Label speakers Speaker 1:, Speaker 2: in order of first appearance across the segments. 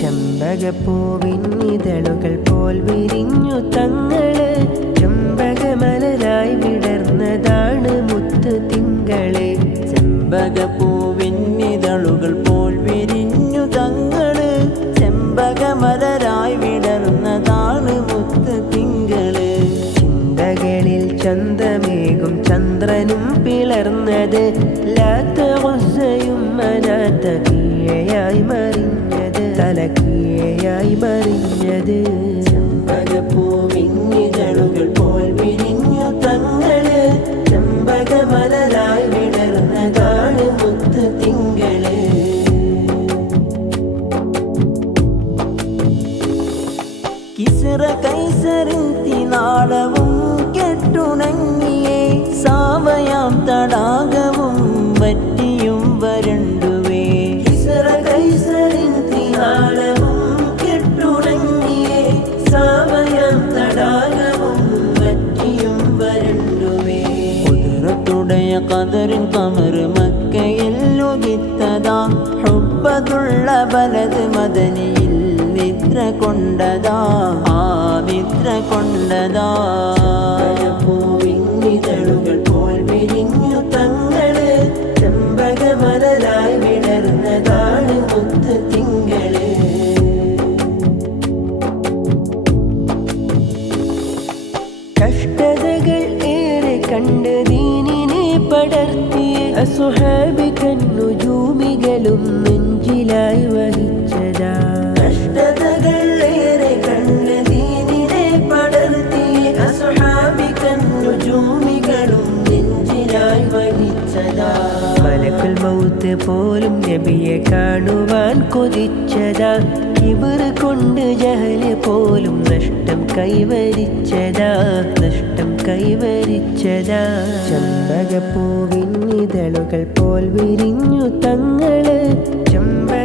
Speaker 1: ചെമ്പകപ്പൂവിന്നിതളുകൾ പോൽ വിരിഞ്ഞു തങ്ങൾ. ചെമ്പകമലരായി വിടർന്നതാണ് മുത്ത് തിങ്കളെ.
Speaker 2: ചെമ്പകപ്പൂവിന്നിതളുകൾ പോൽ വിരിഞ്ഞു തങ്ങൾ. ചെമ്പകമലരായി വിടർന്നതാണ് മുത്ത് തിങ്കൾ.
Speaker 1: ചിന്തകളിൽ ചന്തമേകും ചന്ദ്രനും പിളർന്നത്. ലാത്തയും മനാത്ത കീഴയായി
Speaker 2: കിസറ കൈസറിൻ തിനാളവും കെട്ടുണങ്ങിയേ സാവയാം തടാകവും വറ്റിയും വരണ്ടുവേ കിസറ കൈസറിൻ തിനാളവും കെട്ടുണങ്ങിയേ സാവയാം തടാകവും വറ്റിയും വരണ്ടുവേ കുതിരത്തുടയ കതറിൻ കമർ മക്കയിൽ ഉദിത്തതാ ഹുബതുള്ള ബലത് മദനിയിൽ നിദ്ര കൊണ്ടതാ ആ മിത്ര കൊണ്ടതാ പൂവിങ്ങിതളുകൾ പോൽ വിരിഞ്ഞു തങ്ങൾ ചെമ്പകമലരായി വിടർന്നതാണ് മുത്ത് തിങ്കൾ.
Speaker 1: കഷ്ടതകൾ ഏറെ കണ്ട് ദീനിനെ പടർത്തിയ അസുഹാബിക്കന്നുജൂമികളും നെഞ്ചിലായി വഹിച്ചതാ. മൗത്ത് പോലും നബിയെ കാണുവാൻ കൊതിച്ചതാ. ഇവർ കൊണ്ട് ജഹൽ പോലും നഷ്ടം കൈവരിച്ചതാ. നഷ്ടം കൈവരിച്ചതാ. ചെമ്പകപ്പൂവിന്നിതളുകൾ പോൽ വിരിഞ്ഞു തങ്ങൾ. ചെമ്പകമലരായി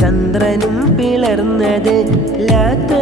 Speaker 1: ചന്ദ്രനും പിളർന്നത് കീഴയായി